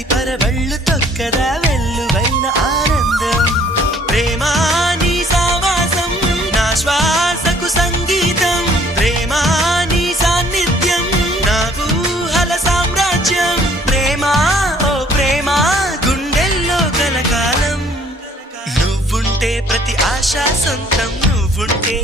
ప్రతి పరవళ్ళు తొక్కదా వెల్లువైన ఆనందం ప్రేమా నీ సావాసం నా శ్వాసకు సంగీతం ప్రేమా నీ సాన్నిధ్యం నా ఊహల సామ్రాజ్యం ప్రేమా ఓ ప్రేమా గుండెల్లో కలకాలం నువ్వుంటే ప్రతి ఆశ సొంతం నువ్వుంటే